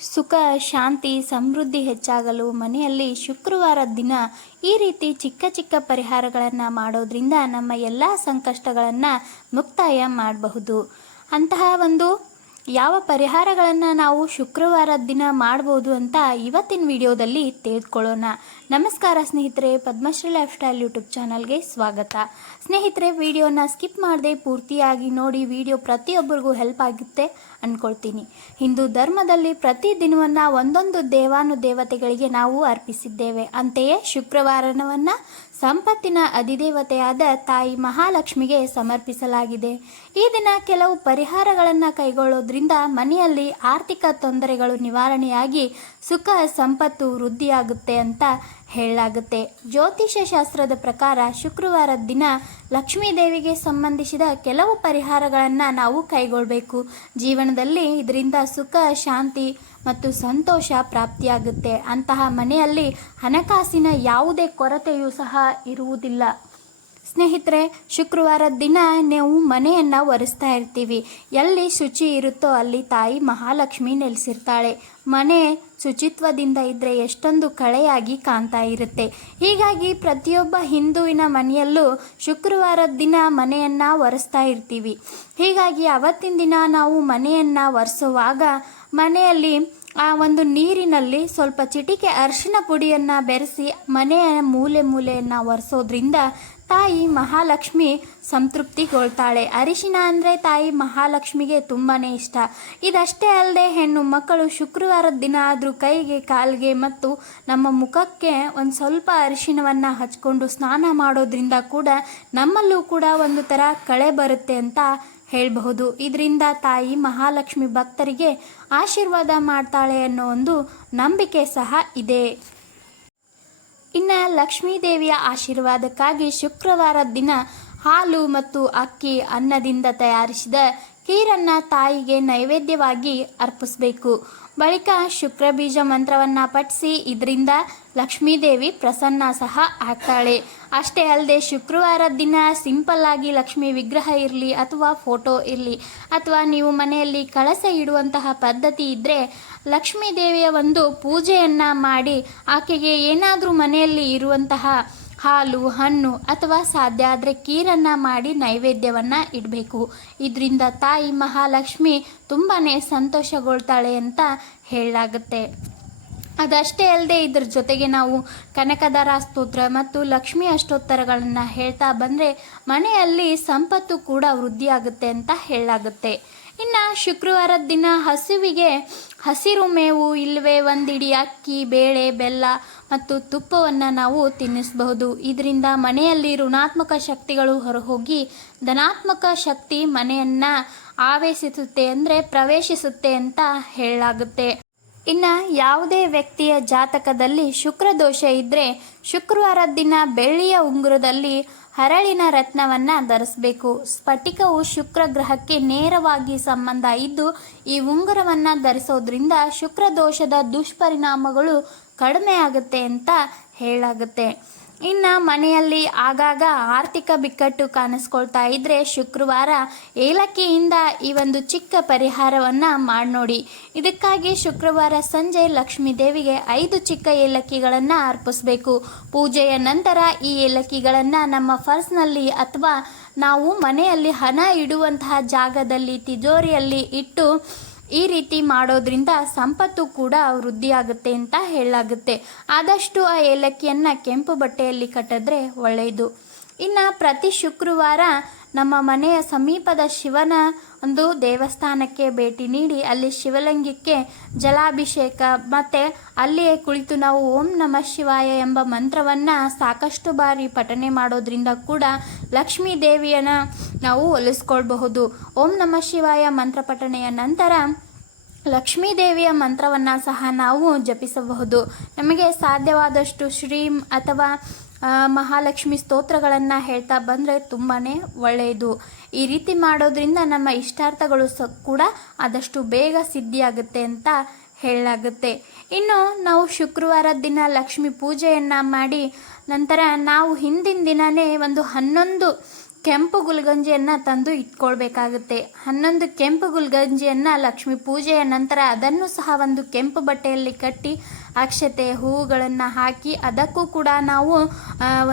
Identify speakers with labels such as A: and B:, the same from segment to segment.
A: ಸುಖ, ಶಾಂತಿ, ಸಮೃದ್ಧಿ ಹೆಚ್ಚಾಗಲು ಮನೆಯಲ್ಲಿ ಶುಕ್ರವಾರ ದಿನ ಈ ರೀತಿ ಚಿಕ್ಕ ಚಿಕ್ಕ ಪರಿಹಾರಗಳನ್ನು ಮಾಡೋದ್ರಿಂದ ನಮ್ಮ ಎಲ್ಲ ಸಂಕಷ್ಟಗಳನ್ನು ಮುಕ್ತಾಯ ಮಾಡಬಹುದು. ಅಂತಹ ಒಂದು ಯಾವ ಪರಿಹಾರಗಳನ್ನು ನಾವು ಶುಕ್ರವಾರದ ದಿನ ಮಾಡ್ಬೋದು ಅಂತ ಇವತ್ತಿನ ವಿಡಿಯೋದಲ್ಲಿ ತಿಳಿದುಕೊಳ್ಳೋಣ ನಮಸ್ಕಾರ ಸ್ನೇಹಿತರೆ, ಪದ್ಮಶ್ರೀ ಲೈಫ್ ಸ್ಟೈಲ್ ಯೂಟ್ಯೂಬ್ ಚಾನಲ್ಗೆ ಸ್ವಾಗತ. ಸ್ನೇಹಿತರೆ, ವಿಡಿಯೋನ ಸ್ಕಿಪ್ ಮಾಡದೆ ಪೂರ್ತಿಯಾಗಿ ನೋಡಿ, ವಿಡಿಯೋ ಪ್ರತಿಯೊಬ್ಬರಿಗೂ ಹೆಲ್ಪ್ ಆಗುತ್ತೆ ಅಂದ್ಕೊಳ್ತೀನಿ ಹಿಂದೂ ಧರ್ಮದಲ್ಲಿ ಪ್ರತಿ ದಿನವನ್ನು ಒಂದೊಂದು ದೇವಾನು ದೇವತೆಗಳಿಗೆ ನಾವು ಅರ್ಪಿಸಿದ್ದೇವೆ. ಅಂತೆಯೇ ಶುಕ್ರವಾರನವನ್ನು ಸಂಪತ್ತಿನ ಅಧಿದೇವತೆಯಾದ ತಾಯಿ ಮಹಾಲಕ್ಷ್ಮಿಗೆ ಸಮರ್ಪಿಸಲಾಗಿದೆ. ಈ ದಿನ ಕೆಲವು ಪರಿಹಾರಗಳನ್ನು ಕೈಗೊಳ್ಳೋದ್ರಿಂದ ಮನೆಯಲ್ಲಿ ಆರ್ಥಿಕ ತೊಂದರೆಗಳು ನಿವಾರಣೆಯಾಗಿ ಸುಖ, ಸಂಪತ್ತು ವೃದ್ಧಿಯಾಗುತ್ತೆ ಅಂತ ಹೇಳಲಾಗುತ್ತೆ. ಜ್ಯೋತಿಷ್ಯ ಶಾಸ್ತ್ರದ ಪ್ರಕಾರ ಶುಕ್ರವಾರದ ದಿನ ಲಕ್ಷ್ಮೀ ದೇವಿಗೆ ಸಂಬಂಧಿಸಿದ ಕೆಲವು ಪರಿಹಾರಗಳನ್ನು ನಾವು ಕೈಗೊಳ್ಳಬೇಕು ಜೀವನದಲ್ಲಿ ಇದರಿಂದ ಸುಖ, ಶಾಂತಿ ಮತ್ತು ಸಂತೋಷ ಪ್ರಾಪ್ತಿಯಾಗುತ್ತೆ. ಅಂತಹ ಮನೆಯಲ್ಲಿ ಹಣಕಾಸಿನ ಯಾವುದೇ ಕೊರತೆಯೂ ಸಹ ಇರುವುದಿಲ್ಲ. ಸ್ನೇಹಿತರೆ ಶುಕ್ರವಾರದ ದಿನ ನಾವು ಮನೆಯನ್ನು ಒರೆಸ್ತಾ ಇರ್ತೀವಿ. ಎಲ್ಲಿ ಶುಚಿ ಇರುತ್ತೋ ಅಲ್ಲಿ ತಾಯಿ ಮಹಾಲಕ್ಷ್ಮಿ ನೆಲೆಸಿರ್ತಾಳೆ. ಮನೆ ಶುಚಿತ್ವದಿಂದ ಇದ್ದರೆ ಎಷ್ಟೊಂದು ಕಳೆಯಾಗಿ ಕಾಣ್ತಾ ಇರುತ್ತೆ. ಹೀಗಾಗಿ ಪ್ರತಿಯೊಬ್ಬ ಹಿಂದುವಿನ ಮನೆಯಲ್ಲೂ ಶುಕ್ರವಾರದ ದಿನ ಮನೆಯನ್ನು ಒರೆಸ್ತಾ ಇರ್ತೀವಿ. ಹೀಗಾಗಿ ಅವತ್ತಿನ ದಿನ ನಾವು ಮನೆಯನ್ನು ಒರೆಸುವಾಗ ಮನೆಯಲ್ಲಿ ಆ ಒಂದು ನೀರಿನಲ್ಲಿ ಸ್ವಲ್ಪ ಚಿಟಿಕೆ ಅರಿಶಿನ ಪುಡಿಯನ್ನು ಬೆರೆಸಿ ಮನೆಯ ಮೂಲೆ ಮೂಲೆಯನ್ನು ಒರೆಸೋದ್ರಿಂದ ತಾಯಿ ಮಹಾಲಕ್ಷ್ಮಿ ಸಂತೃಪ್ತಿಗೊಳ್ತಾಳೆ. ಅರಿಶಿನ ಅಂದರೆ ತಾಯಿ ಮಹಾಲಕ್ಷ್ಮಿಗೆ ತುಂಬಾ ಇಷ್ಟ. ಇದಷ್ಟೇ ಅಲ್ಲದೆ ಹೆಣ್ಣು ಮಕ್ಕಳು ಶುಕ್ರವಾರದ ದಿನ ಆದರೂ ಕೈಗೆ, ಕಾಲಿಗೆ ಮತ್ತು ನಮ್ಮ ಮುಖಕ್ಕೆ ಒಂದು ಸ್ವಲ್ಪ ಅರಿಶಿನವನ್ನು ಹಚ್ಕೊಂಡು ಸ್ನಾನ ಮಾಡೋದ್ರಿಂದ ಕೂಡ ನಮ್ಮಲ್ಲೂ ಕೂಡ ಒಂದು ಥರ ಕಳೆ ಬರುತ್ತೆ ಅಂತ ಹೇಳಬಹುದು. ಇದರಿಂದ ತಾಯಿ ಮಹಾಲಕ್ಷ್ಮಿ ಭಕ್ತರಿಗೆ ಆಶೀರ್ವಾದ ಮಾಡ್ತಾಳೆ ಅನ್ನೋ ಒಂದು ನಂಬಿಕೆ ಸಹ ಇದೆ. ಇನ್ನು ಲಕ್ಷ್ಮೀದೇವಿಯ ಆಶೀರ್ವಾದಕ್ಕಾಗಿ ಶುಕ್ರವಾರ ದಿನ ಹಾಲು ಮತ್ತು ಅಕ್ಕಿ ಅನ್ನದಿಂದ ತಯಾರಿಸಿದ ಖೀರನ್ನು ತಾಯಿಗೆ ನೈವೇದ್ಯವಾಗಿ ಅರ್ಪಿಸಬೇಕು. ಬಳಿಕ ಶುಕ್ರಬೀಜ ಮಂತ್ರವನ್ನು ಪಠಿಸಿ ಇದರಿಂದ ಲಕ್ಷ್ಮೀದೇವಿ ಪ್ರಸನ್ನ ಸಹ ಆಗ್ತಾಳೆ. ಅಷ್ಟೇ ಅಲ್ಲದೆ ಶುಕ್ರವಾರ ದಿನ ಸಿಂಪಲ್ ಆಗಿ ಲಕ್ಷ್ಮಿ ವಿಗ್ರಹ ಇರಲಿ ಅಥವಾ ಫೋಟೋ ಇರಲಿ ಅಥವಾ ನೀವು ಮನೆಯಲ್ಲಿ ಕಳಸ ಇಡುವಂತಹ ಪದ್ಧತಿ ಇದ್ದರೆ ಲಕ್ಷ್ಮೀ ದೇವಿಯ ಒಂದು ಪೂಜೆಯನ್ನು ಮಾಡಿ ಆಕೆಗೆ ಏನಾದರೂ ಮನೆಯಲ್ಲಿ ಇರುವಂತಹ ಹಾಲು, ಹಣ್ಣು ಅಥವಾ ಸಾಧ್ಯ ಆದರೆ ಕೀರನ್ನು ಮಾಡಿ ನೈವೇದ್ಯವನ್ನು ಇಡಬೇಕು. ಇದರಿಂದ ತಾಯಿ ಮಹಾಲಕ್ಷ್ಮಿ ತುಂಬಾ ಸಂತೋಷಗೊಳ್ತಾಳೆ ಅಂತ ಹೇಳಲಾಗುತ್ತೆ. ಅದಷ್ಟೇ ಅಲ್ಲದೆ ಇದ್ರ ಜೊತೆಗೆ ನಾವು ಕನಕದರ ಸ್ತೋತ್ರ ಮತ್ತು ಲಕ್ಷ್ಮಿ ಅಷ್ಟೋತ್ತರಗಳನ್ನು ಹೇಳ್ತಾ ಬಂದರೆ ಮನೆಯಲ್ಲಿ ಸಂಪತ್ತು ಕೂಡ ವೃದ್ಧಿಯಾಗುತ್ತೆ ಅಂತ ಹೇಳಲಾಗುತ್ತೆ. ಇನ್ನು ಶುಕ್ರವಾರದ ದಿನ ಹಸುವಿಗೆ ಹಸಿರು ಮೇವು ಇಲ್ಲವೇ ಒಂದಿಡಿ ಅಕ್ಕಿ, ಬೇಳೆ, ಬೆಲ್ಲ ಮತ್ತು ತುಪ್ಪವನ್ನು ನಾವು ತಿನ್ನಿಸಬಹುದು. ಇದರಿಂದ ಮನೆಯಲ್ಲಿ ಋಣಾತ್ಮಕ ಶಕ್ತಿಗಳು ಹೊರಹೋಗಿ ಧನಾತ್ಮಕ ಶಕ್ತಿ ಮನೆಯನ್ನು ಆವೇಶಿಸುತ್ತೆ ಅಂದರೆ ಪ್ರವೇಶಿಸುತ್ತೆ ಅಂತ ಹೇಳಲಾಗುತ್ತೆ. ಇನ್ನು ಯಾವುದೇ ವ್ಯಕ್ತಿಯ ಜಾತಕದಲ್ಲಿ ಶುಕ್ರ ದೋಷ ಇದ್ದರೆ ಶುಕ್ರವಾರದ ದಿನ ಬೆಳ್ಳಿಯ ಉಂಗುರದಲ್ಲಿ ಹರಳಿನ ರತ್ನವನ್ನು ಧರಿಸಬೇಕು. ಸ್ಫಟಿಕವು ಶುಕ್ರ ಗ್ರಹಕ್ಕೆ ನೇರವಾಗಿ ಸಂಬಂಧ ಇದ್ದು ಈ ಉಂಗುರವನ್ನು ಧರಿಸೋದ್ರಿಂದ ಶುಕ್ರ ದೋಷದ ದುಷ್ಪರಿಣಾಮಗಳು ಕಡಿಮೆ ಆಗುತ್ತೆ ಅಂತ ಹೇಳಾಗುತ್ತೆ. ಇನ್ನು ಮನೆಯಲ್ಲಿ ಆಗಾಗ ಆರ್ಥಿಕ ಬಿಕ್ಕಟ್ಟು ಕಾಣಿಸ್ಕೊಳ್ತಾ ಇದ್ದರೆ ಶುಕ್ರವಾರ ಏಲಕ್ಕಿಯಿಂದ ಈ ಒಂದು ಚಿಕ್ಕ ಪರಿಹಾರವನ್ನು ಮಾಡಿ ಇದಕ್ಕಾಗಿ ಶುಕ್ರವಾರ ಸಂಜೆ ಲಕ್ಷ್ಮೀ ದೇವಿಗೆ ಐದು ಚಿಕ್ಕ ಏಲಕ್ಕಿಗಳನ್ನು ಅರ್ಪಿಸಬೇಕು. ಪೂಜೆಯ ನಂತರ ಈ ಏಲಕ್ಕಿಗಳನ್ನು ನಮ್ಮ ಫರ್ಸ್ನಲ್ಲಿ ಅಥವಾ ನಾವು ಮನೆಯಲ್ಲಿ ಹಣ ಇಡುವಂತಹ ಜಾಗದಲ್ಲಿ, ತಿಜೋರಿಯಲ್ಲಿ ಇಟ್ಟು ಈ ರೀತಿ ಮಾಡೋದ್ರಿಂದ ಸಂಪತ್ತು ಕೂಡ ವೃದ್ಧಿಯಾಗುತ್ತೆ ಅಂತ ಹೇಳಲಾಗುತ್ತೆ. ಆದಷ್ಟು ಆ ಏಲಕ್ಕಿಯನ್ನು ಕೆಂಪು ಬಟ್ಟೆಯಲ್ಲಿ ಕಟ್ಟಿದ್ರೆ ಒಳ್ಳೆಯದು ಇನ್ನು ಪ್ರತಿ ಶುಕ್ರವಾರ ನಮ್ಮ ಮನೆಯ ಸಮೀಪದ ಶಿವನ ಒಂದು ದೇವಸ್ಥಾನಕ್ಕೆ ಭೇಟಿ ನೀಡಿ, ಅಲ್ಲಿ ಶಿವಲಿಂಗಕ್ಕೆ ಜಲಾಭಿಷೇಕ, ಮತ್ತು ಅಲ್ಲಿಯೇ ಕುಳಿತು ನಾವು ಓಂ ನಮಃ ಶಿವಾಯ ಎಂಬ ಮಂತ್ರವನ್ನು ಸಾಕಷ್ಟು ಬಾರಿ ಪಠನೆ ಮಾಡೋದ್ರಿಂದ ಕೂಡ ಲಕ್ಷ್ಮೀ ದೇವಿಯನ್ನು ನಾವು ಒಲಿಸ್ಕೊಳ್ಬಹುದು. ಓಂ ನಮಃ ಶಿವಾಯ ಮಂತ್ರ ಪಠನೆಯ ನಂತರ ಲಕ್ಷ್ಮೀ ದೇವಿಯ ಮಂತ್ರವನ್ನು ಸಹ ನಾವು ಜಪಿಸಬಹುದು. ನಮಗೆ ಸಾಧ್ಯವಾದಷ್ಟು ಶ್ರೀ ಅಥವಾ ಮಹಾಲಕ್ಷ್ಮಿ ಸ್ತೋತ್ರಗಳನ್ನು ಹೇಳ್ತಾ ಬಂದರೆ ತುಂಬಾ ಒಳ್ಳೆಯದು. ಈ ರೀತಿ ಮಾಡೋದ್ರಿಂದ ನಮ್ಮ ಇಷ್ಟಾರ್ಥಗಳು ಸ ಕೂಡ ಆದಷ್ಟು ಬೇಗ ಸಿದ್ಧಿಯಾಗುತ್ತೆ ಅಂತ ಹೇಳಲಾಗುತ್ತೆ. ಇನ್ನು ನಾವು ಶುಕ್ರವಾರ ದಿನ ಲಕ್ಷ್ಮಿ ಪೂಜೆಯನ್ನು ಮಾಡಿ ನಂತರ ನಾವು ಹಿಂದಿನ ದಿನವೇ ಒಂದು ಹನ್ನೊಂದು ಕೆಂಪು ಗುಲ್ಗಂಜಿಯನ್ನು ತಂದು ಇಟ್ಕೊಳ್ಬೇಕಾಗುತ್ತೆ. ಹನ್ನೊಂದು ಕೆಂಪು ಗುಲ್ಗಂಜಿಯನ್ನು ಲಕ್ಷ್ಮಿ ಪೂಜೆಯ ನಂತರ ಅದನ್ನು ಸಹ ಒಂದು ಕೆಂಪು ಬಟ್ಟೆಯಲ್ಲಿ ಕಟ್ಟಿ ಅಕ್ಷತೆ ಹೂವುಗಳನ್ನು ಹಾಕಿ ಅದಕ್ಕೂ ಕೂಡ ನಾವು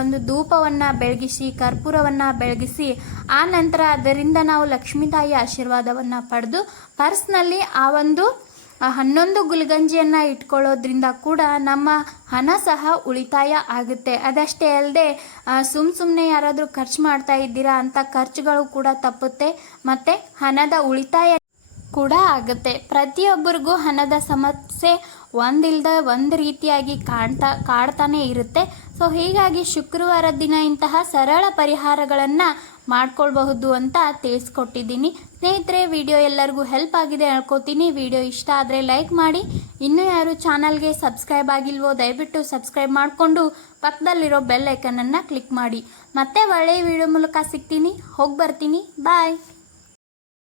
A: ಒಂದು ಧೂಪವನ್ನು ಬೆಳಗಿಸಿ, ಕರ್ಪೂರವನ್ನು ಬೆಳಗಿಸಿ, ಆ ನಂತರ ಅದರಿಂದ ನಾವು ಲಕ್ಷ್ಮೀ ತಾಯಿಯ ಆಶೀರ್ವಾದವನ್ನು ಪಡೆದು ಪರ್ಸ್ನಲ್ಲಿ ಆ ಒಂದು ಆ ಹನ್ನೊಂದು ಗುಲ್ಗಂಜಿಯನ್ನು ಇಟ್ಕೊಳ್ಳೋದ್ರಿಂದ ಕೂಡ ನಮ್ಮ ಹಣ ಸಹ ಉಳಿತಾಯ ಆಗುತ್ತೆ. ಅದಷ್ಟೇ ಅಲ್ಲದೆ ಸುಮ್ಮ ಸುಮ್ಮನೆ ಯಾರಾದರೂ ಖರ್ಚು ಮಾಡ್ತಾ ಇದ್ದೀರಾ ಅಂತ ಖರ್ಚುಗಳು ಕೂಡ ತಪ್ಪುತ್ತೆ ಮತ್ತು ಹಣದ ಉಳಿತಾಯ ಕೂಡ ಆಗುತ್ತೆ. ಪ್ರತಿಯೊಬ್ಬರಿಗೂ ಹಣದ ಸಮಸ್ಯೆ ಒಂದಿಲ್ಲದ ಒಂದು ರೀತಿಯಾಗಿ ಕಾಣ್ತಾ, ಕಾಡ್ತಾನೆ ಇರುತ್ತೆ. ಸೊ, ಹೀಗಾಗಿ ಶುಕ್ರವಾರ ದಿನ ಇಂತಹ ಸರಳ ಪರಿಹಾರಗಳನ್ನು ಮಾಡ್ಕೊಳ್ಬಹುದು ಅಂತ ತಿಳಿಸ್ಕೊಟ್ಟಿದ್ದೀನಿ. ಸ್ನೇಹಿತರೆ, ವಿಡಿಯೋ ಎಲ್ಲರಿಗೂ ಹೆಲ್ಪ್ ಆಗಿದೆ ಹೇಳ್ಕೊತೀನಿ ವಿಡಿಯೋ ಇಷ್ಟ ಆದರೆ ಲೈಕ್ ಮಾಡಿ. ಇನ್ನೂ ಯಾರು ಚಾನಲ್ಗೆ ಸಬ್ಸ್ಕ್ರೈಬ್ ಆಗಿಲ್ವೋ, ದಯವಿಟ್ಟು ಸಬ್ಸ್ಕ್ರೈಬ್ ಮಾಡಿಕೊಂಡು ಪಕ್ಕದಲ್ಲಿರೋ ಬೆಲ್ ಐಕನನ್ನು ಕ್ಲಿಕ್ ಮಾಡಿ. ಮತ್ತೆ ಒಳ್ಳೆಯ ವಿಡಿಯೋ ಮೂಲಕ ಸಿಗ್ತೀನಿ. ಹೋಗಿ ಬರ್ತೀನಿ. ಬಾಯ್.